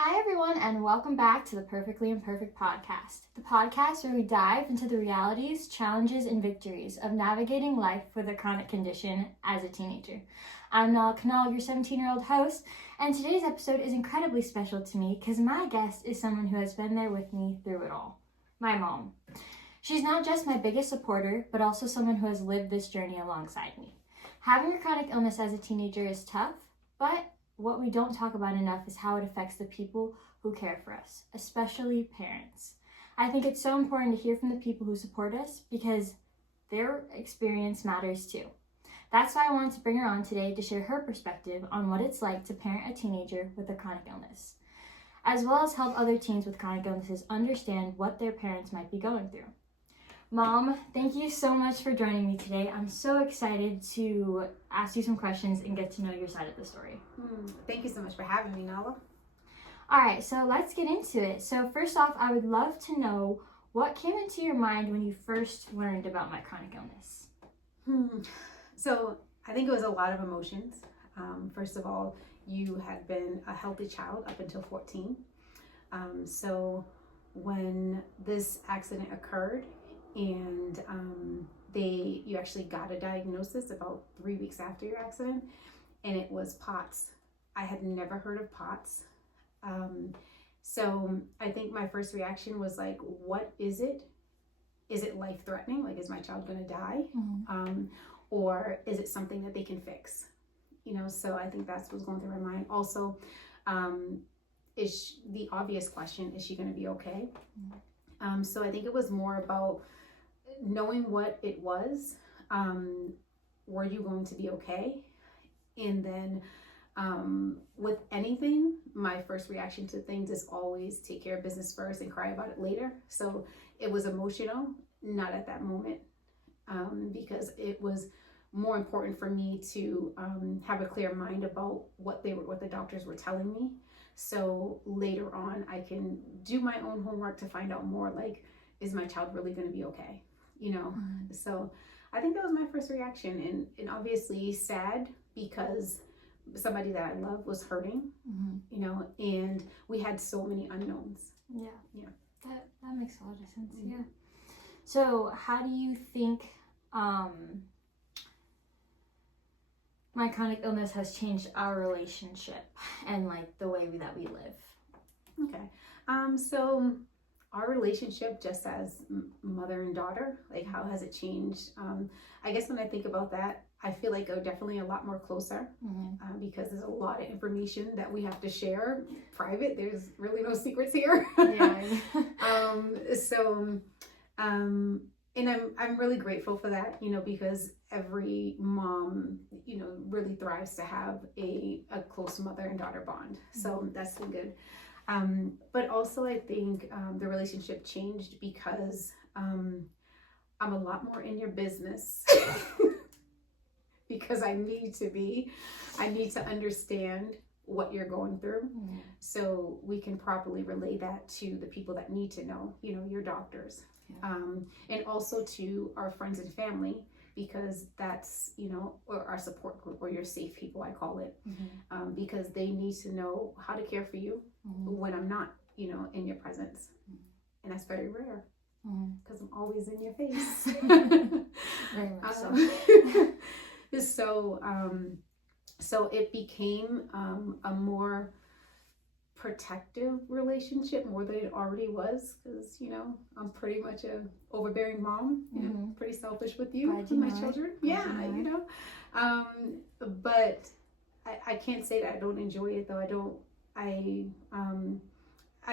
Hi, everyone, and welcome back to the Perfectly Imperfect podcast, the podcast where we dive into the realities, challenges, and victories of navigating life with a chronic condition as a teenager. I'm Nala Kanal, your 17-year-old host, and today's episode is incredibly special to me because my guest is someone who has been there with me through it all, my mom. She's not just my biggest supporter, but also someone who has lived this journey alongside me. Having a chronic illness as a teenager is tough, but what we don't talk about enough is how it affects the people who care for us, especially parents. I think it's so important to hear from the people who support us because their experience matters too. That's why I wanted to bring her on today to share her perspective on what it's like to parent a teenager with a chronic illness, as well as help other teens with chronic illnesses understand what their parents might be going through. Mom, thank you so much for joining me today. I'm so excited to ask you some questions and get to know your side of the story. Thank you so much for having me, Nala. All right, so let's get into it. So first off, I would love to know what came into your mind when you first learned about my chronic illness. So I think it was a lot of emotions. First of all, you had been a healthy child up until 14. So when this accident occurred, and you actually got a diagnosis about 3 weeks after your accident, and it was POTS. I had never heard of POTS. So I think my first reaction was like, what is it? Is it life-threatening? Like, is my child going to die? Or is it something that they can fix? So I think that's what's going through my mind. Also, the obvious question, is she going to be okay? So I think it was more about knowing what it was. Were you going to be okay? And then with anything, my first reaction to things is always take care of business first and cry about it later. So it was emotional, not at that moment, because it was more important for me to have a clear mind about what the doctors were telling me. So later on, I can do my own homework to find out more, like, is my child really going to be okay? So I think that was my first reaction, and obviously sad because somebody that I love was hurting, and we had so many unknowns. Yeah. That makes a lot of sense. Yeah. So how do you think my chronic illness has changed our relationship and like the way that we live? Okay. So our relationship just as mother and daughter, like, how has it changed? I guess when I think about that, I feel like we're definitely a lot more closer, because there's a lot of information that we have to share private. There's really no secrets here. And I'm really grateful for that, because every mom, really thrives to have a close mother and daughter bond. So that's been good. But also I think the relationship changed because I'm a lot more in your business because I need to understand what you're going through, so we can properly relay that to the people that need to know, your doctors, and also to our friends and family, because that's, or our support group, or your safe people, I call it, because they need to know how to care for you when I'm not, in your presence. And that's very rare because I'm always in your face. Very much so. So it became a more protective relationship more than it already was, because I'm pretty much a overbearing mom, pretty selfish with you and my children. But I can't say that I don't enjoy it, though. I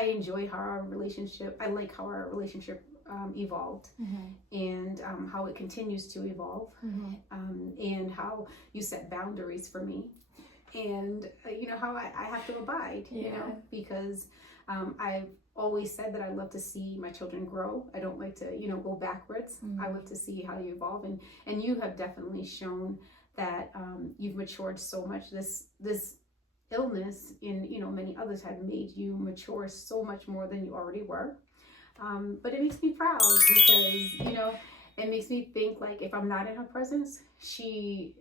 enjoy how our relationship, I like how our relationship evolved, and how it continues to evolve, and how you set boundaries for me, and how I have to abide, because I've always said that I love to see my children grow. I don't like to go backwards. I love to see how you evolve, and you have definitely shown that you've matured so much. This illness, and many others have made you mature so much more than you already were. But it makes me proud because it makes me think, like, if I'm not in her presence, she's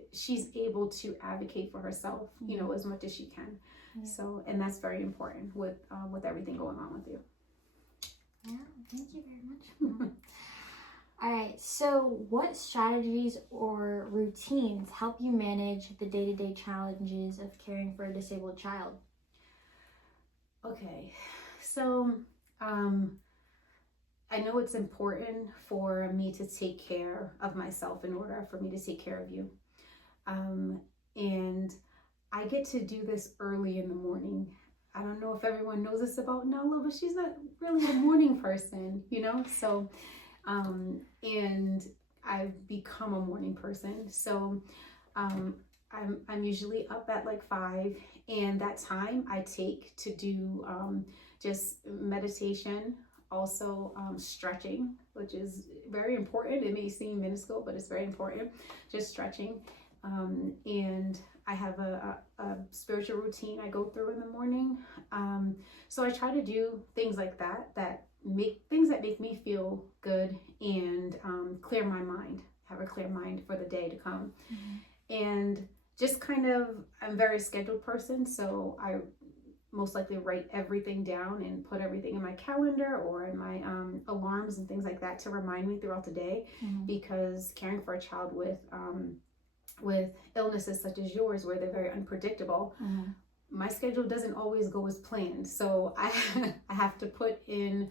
able to advocate for herself, as much as she can. Yeah. So, and that's very important with everything going on with you. Yeah, thank you very much, Mom. All right, so what strategies or routines help you manage the day-to-day challenges of caring for a disabled child? Okay, so I know it's important for me to take care of myself in order for me to take care of you. And I get to do this early in the morning. I don't know if everyone knows this about Nala, but she's not really a morning person, So, and I've become a morning person. So, I'm usually up at like 5, and that time I take to do just meditation, also stretching, which is very important. It may seem minuscule, but it's very important. Just stretching, and I have a spiritual routine I go through in the morning. So I try to do things like that make me feel good and clear my mind, have a clear mind for the day to come. And just kind of, I'm a very scheduled person, so I most likely write everything down and put everything in my calendar or in my alarms and things like that to remind me throughout the day. Because caring for a child with illnesses such as yours, where they're very unpredictable, my schedule doesn't always go as planned. So I have to put in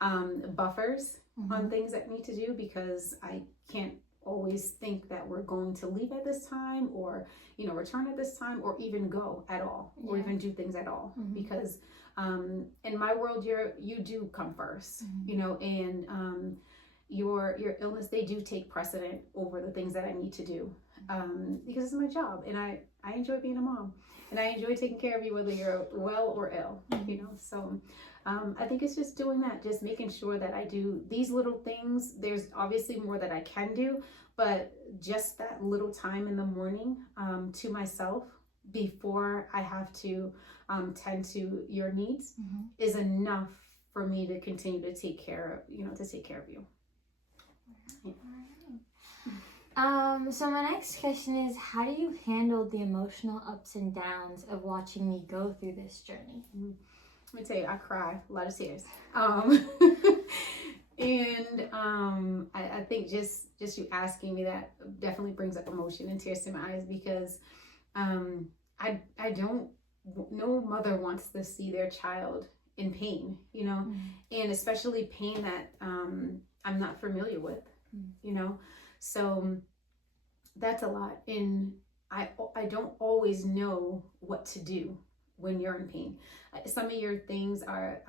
buffers on things that I need to do, because I can't always think that we're going to leave at this time, or return at this time, or even go at all, or even do things at all. Because in my world, you do come first, and your illness, they do take precedent over the things that I need to do, because it's my job, and I enjoy being a mom, and I enjoy taking care of you whether you're well or ill. So I think it's just doing that, just making sure that I do these little things. There's obviously more that I can do, but just that little time in the morning to myself before I have to tend to your needs is enough for me to continue to take care of you. So my next question is, how do you handle the emotional ups and downs of watching me go through this journey? Let me tell you, I cry a lot of tears. And I think just you asking me that definitely brings up emotion and tears to my eyes, because I don't, no mother wants to see their child in pain, and especially pain that I'm not familiar with, so that's a lot. And I don't always know what to do when you're in pain. Some of your things are,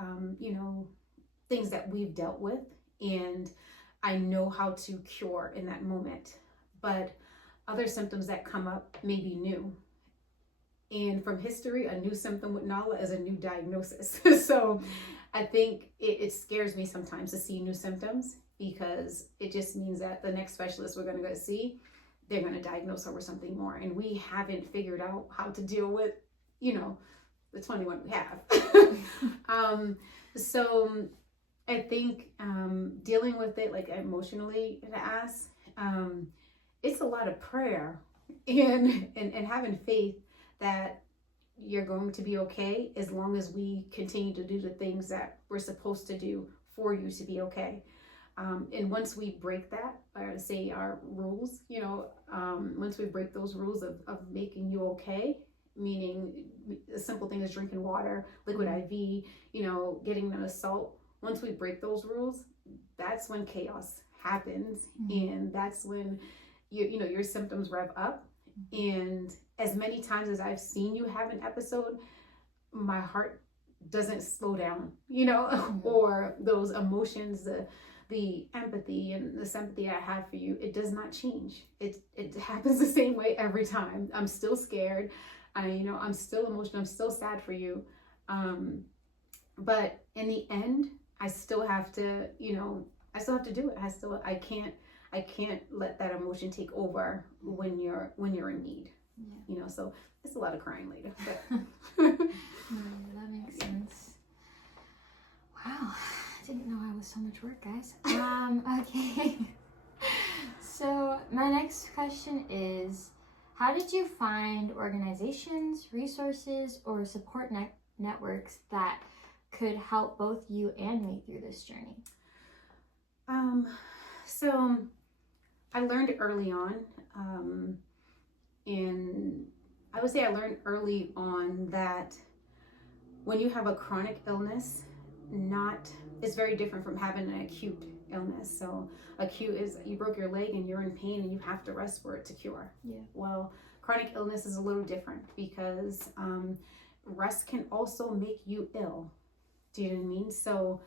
things that we've dealt with, and I know how to cure in that moment. But other symptoms that come up may be new. And from history, a new symptom with Nala is a new diagnosis. So I think it scares me sometimes to see new symptoms, because it just means that the next specialist we're going to go see, they're going to diagnose her with something more. And we haven't figured out how to deal with, the 21 we have. So I think dealing with it, like emotionally, to ask, it's a lot of prayer and having faith that you're going to be okay, as long as we continue to do the things that we're supposed to do for you to be okay. And once we break that, or say our rules, once we break those rules of making you okay, meaning a simple thing is drinking water, liquid IV, getting an assault. Once we break those rules, that's when chaos happens. And that's when your symptoms rev up. And as many times as I've seen you have an episode, my heart doesn't slow down, or those emotions, the empathy and the sympathy I have for you, it does not change. It happens the same way every time. I'm still scared. I'm still emotional. I'm still sad for you. But in the end, I still have to, do it. I can't let that emotion take over when you're in need. So it's a lot of crying later. But that makes sense. Wow. Didn't know I was so much work, guys. Okay. So my next question is, How did you find organizations, resources, or support networks that could help both you and me through this journey? So I learned early on, and I would say I learned early on that when you have a chronic illness, it's very different from having an acute illness. So acute is you broke your leg and you're in pain and you have to rest for it to cure. Yeah. Well, chronic illness is a little different because rest can also make you ill. Do you know what I mean? So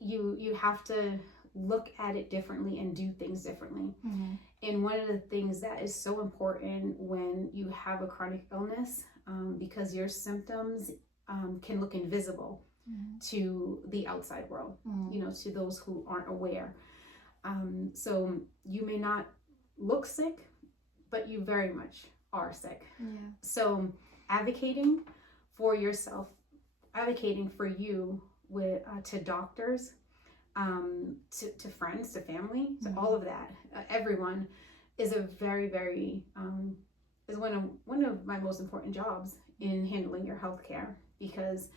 you have to look at it differently and do things differently. Mm-hmm. And one of the things that is so important when you have a chronic illness, because your symptoms can look invisible to the outside world, to those who aren't aware. So you may not look sick, but you very much are sick. Yeah. So advocating for yourself, advocating for you to doctors, to friends, to family, to all of that, everyone is a very, very is one of my most important jobs in handling your healthcare, because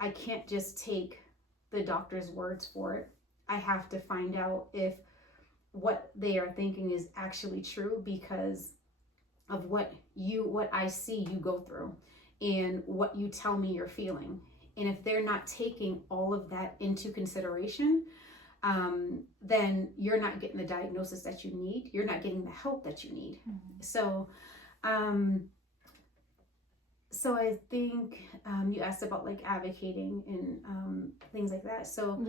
I can't just take the doctor's words for it. I have to find out if what they are thinking is actually true because of what I see you go through and what you tell me you're feeling. And if they're not taking all of that into consideration, then you're not getting the diagnosis that you need. You're not getting the help that you need. So I think you asked about like advocating and things like that. So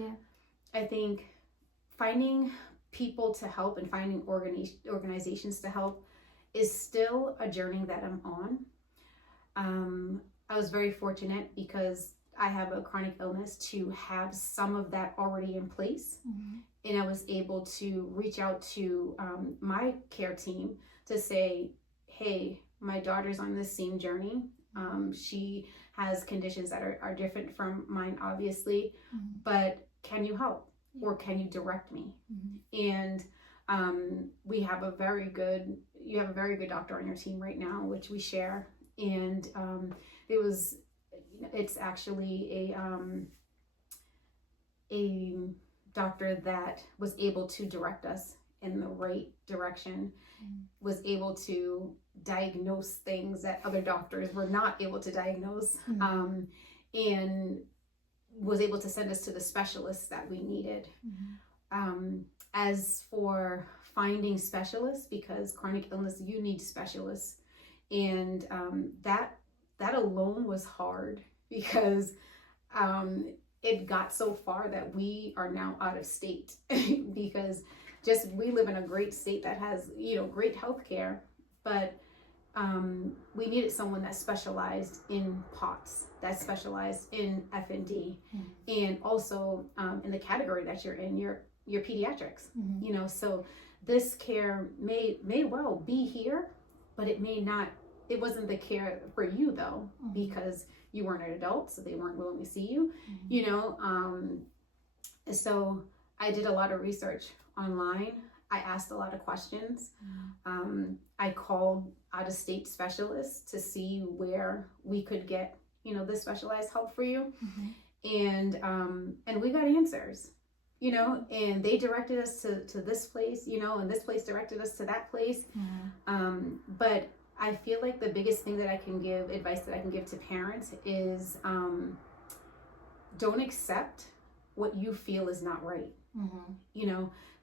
I think finding people to help and finding organizations to help is still a journey that I'm on. I was very fortunate because I have a chronic illness to have some of that already in place. And I was able to reach out to my care team to say, hey, my daughter's on this same journey. She has conditions that are different from mine, obviously, but can you help or can you direct me? And you have a very good doctor on your team right now, which we share. And it's actually a doctor that was able to direct us in the right direction, was able to diagnose things that other doctors were not able to diagnose, and was able to send us to the specialists that we needed. As for finding specialists, because chronic illness, you need specialists, and that alone was hard because it got so far that we are now out of state because we live in a great state that has great healthcare, but we needed someone that specialized in POTS, that specialized in FND, and also in the category that you're in, your pediatrics. So this care may well be here, but it may not. It wasn't the care for you though, because you weren't an adult, so they weren't willing to see you. So I did a lot of research online. I asked a lot of questions. I called out-of-state specialists to see where we could get, this specialized help for you. And we got answers, and they directed us to this place, and this place directed us to that place. But I feel like the biggest thing advice that I can give to parents is don't accept what you feel is not right.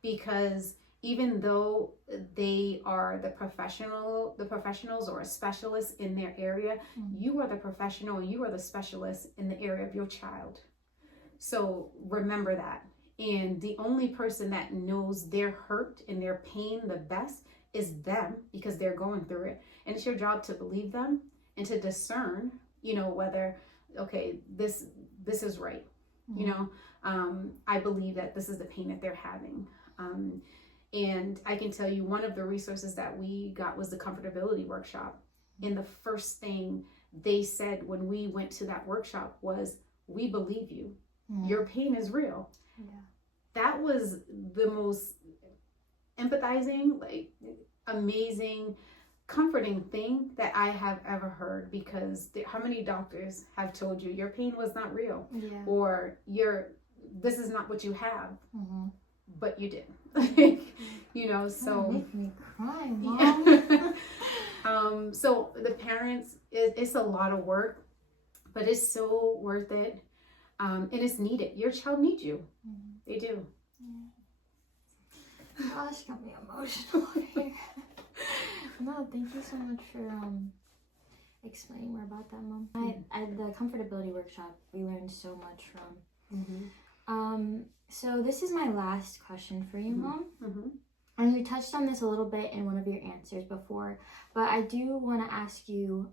Because even though they are the professionals or a specialist in their area, you are the professional and you are the specialist in the area of your child. So remember that. And the only person that knows their hurt and their pain the best is them, because they're going through it. And it's your job to believe them and to discern, whether, okay, this is right. I believe that this is the pain that they're having. And I can tell you one of the resources that we got was the comfortability workshop. And the first thing they said when we went to that workshop was, we believe you. Your pain is real. That was the most empathizing, amazing, comforting thing that I have ever heard, because how many doctors have told you your pain was not real, or this is not what you have, but you did. You know, so make me cry, Mom. So the parents, it's a lot of work, but it's so worth it, and it's needed. Your child needs you. They do. Gosh, got me emotional here. No, thank you so much for explaining more about that, Mom. The comfortability workshop, we learned so much from. So this is my last question for you, Mom. And you touched on this a little bit in one of your answers before, but I do want to ask you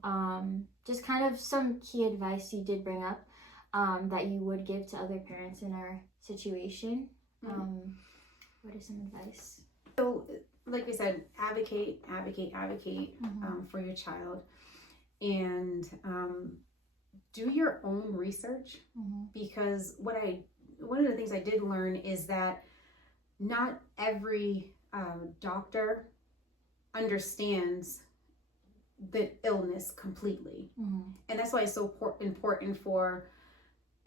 just kind of some key advice you did bring up that you would give to other parents in our situation. What is some advice? So, like we said, advocate for your child, and do your own research, because one of the things I did learn is that not every doctor understands the illness completely, and that's why it's so important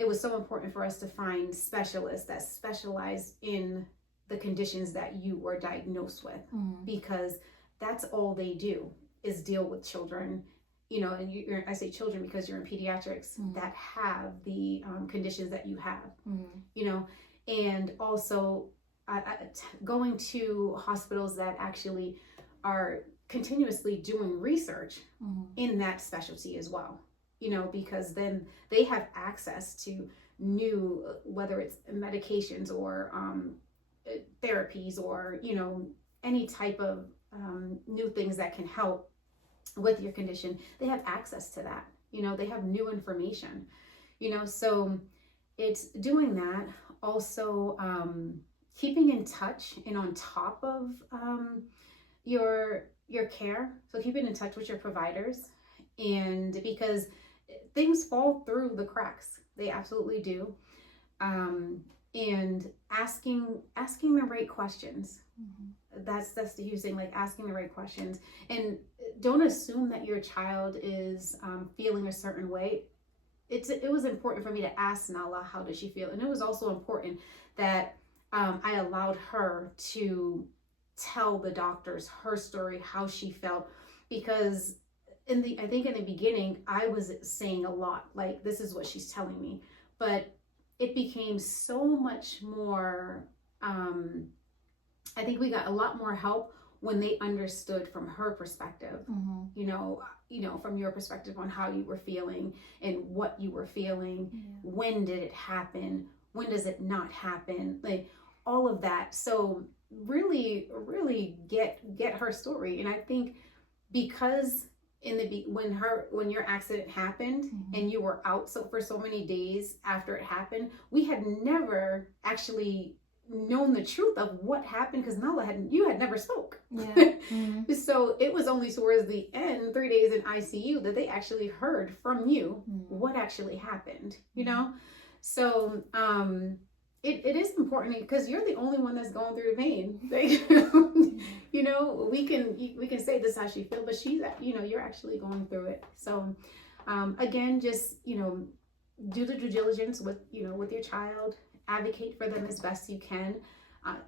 it was so important for us to find specialists that specialize in the conditions that you were diagnosed with, because that's all they do is deal with children, you know, and I say children because you're in pediatrics, that have the conditions that you have, you know, and also going to hospitals that actually are continuously doing research in that specialty as well, you know, because then they have access to new, whether it's medications or therapies, or, you know, any type of new things that can help with your condition. They have access to that, you know, they have new information, you know, so it's doing that. Also, keeping in touch and on top of your care. So keeping in touch with your providers, and because things fall through the cracks, they absolutely do. And asking the right questions. That's the huge thing, like asking the right questions. And don't assume that your child is feeling a certain way. It was important for me to ask Nala, how does she feel? And it was also important that I allowed her to tell the doctors her story, how she felt, because I think in the beginning I was saying a lot, like, this is what she's telling me, but it became so much more, I think we got a lot more help when they understood from her perspective, you know, from your perspective on how you were feeling and what you were feeling, when did it happen, when does it not happen, like all of that. So really get her story. And I think because when your accident happened and you were out for so many days after it happened, we had never actually known the truth of what happened, because Nala you had never spoke. So it was only towards the end, 3 days in ICU, that they actually heard from you what actually happened, you know. So it is important, because you're the only one that's going through the pain. Like, you know, we can say this is how she feels, but she's, you know, you're actually going through it. So again, just, you know, do the due diligence with your child, advocate for them as best you can,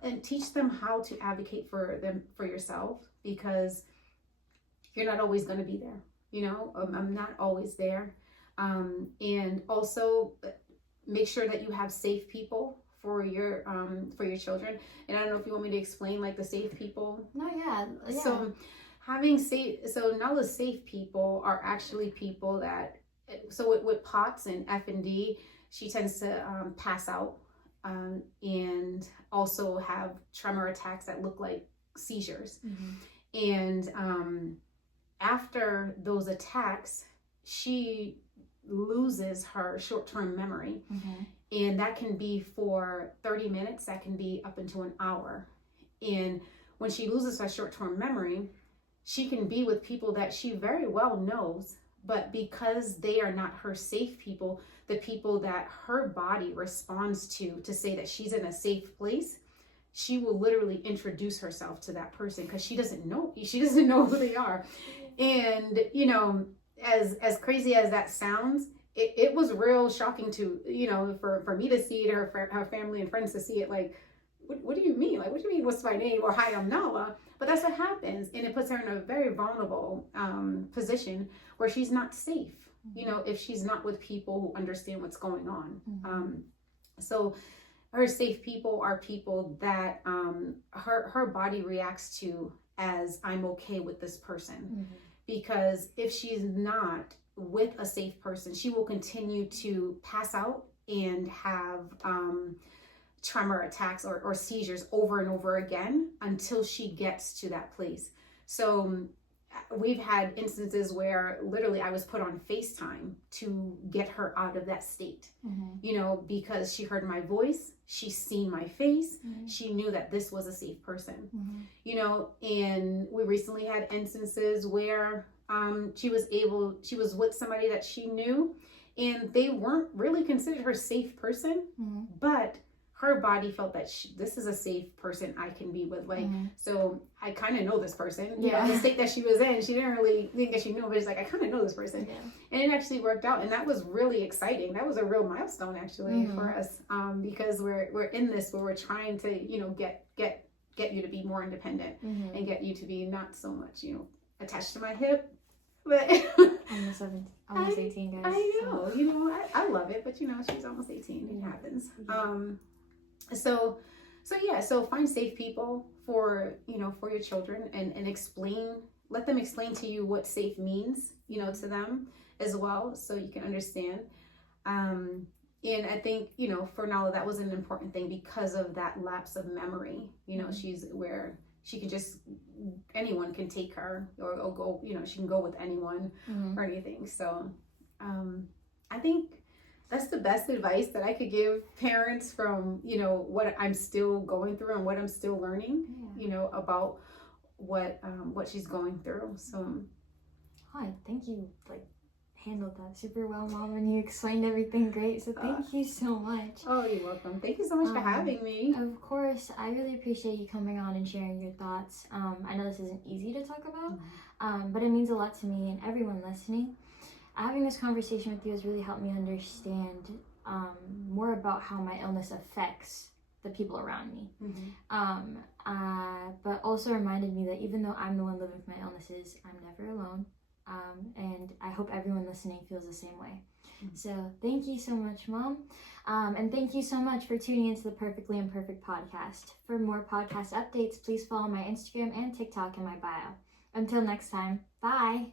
and teach them how to advocate for yourself, because you're not always going to be there. You know, I'm not always there. And also make sure that you have safe people for your children. And I don't know if you want me to explain like the safe people. No, yeah. So Nala's safe people are actually people that, so with POTS and F&D, she tends to pass out and also have tremor attacks that look like seizures. And after those attacks, she loses her short-term memory. And that can be for 30 minutes, that can be up into an hour. And when she loses her short-term memory, she can be with people that she very well knows, but because they are not her safe people, the people that her body responds to say that she's in a safe place, she will literally introduce herself to that person because she doesn't know who they are. And you know, as crazy as that sounds, it was real shocking to, you know, for me to see it, or for her family and friends to see it. Like, what do you mean? Like, what do you mean, what's my name? Or hi, I'm Nala. But that's what happens. And it puts her in a very vulnerable position where she's not safe, you know, if she's not with people who understand what's going on. So her safe people are people that her body reacts to as, I'm okay with this person. Because if she's not with a safe person, she will continue to pass out and have tremor attacks or seizures over and over again until she gets to that place. So we've had instances where literally I was put on FaceTime to get her out of that state, you know, because she heard my voice, she's seen my face, she knew that this was a safe person, you know. And we recently had instances where she was with somebody that she knew, and they weren't really considered her safe person, but her body felt that this is a safe person I can be with. Like, so I kind of know this person. You know, the state that she was in, she didn't really think that she knew, but it's like, I kind of know this person. And it actually worked out. And that was really exciting. That was a real milestone, actually, for us, because we're in this where we're trying to, you know, get you to be more independent and get you to be not so much, you know, attached to my hip. But almost 18, guys. I know, you know, I love it, but you know, she's almost 18. It happens. So find safe people for, you know, for your children, and let them explain to you what safe means, you know, to them as well, so you can understand. And I think, you know, for Nala, that was an important thing because of that lapse of memory. You know, she's where she can just, anyone can take her or go, you know, she can go with anyone or anything. So I think that's the best advice that I could give parents from, you know, what I'm still going through and what I'm still learning, you know, about what she's going through. So I think you handled that super well, Mom, and you explained everything great. So thank you so much. Oh, you're welcome. Thank you so much for having me. Of course, I really appreciate you coming on and sharing your thoughts. I know this isn't easy to talk about, but it means a lot to me and everyone listening. Having this conversation with you has really helped me understand more about how my illness affects the people around me. But also reminded me that even though I'm the one living with my illnesses, I'm never alone. And I hope everyone listening feels the same way. So thank you so much, Mom. And thank you so much for tuning into the Perfectly Imperfect podcast. For more podcast updates, please follow my Instagram and TikTok in my bio. Until next time, bye.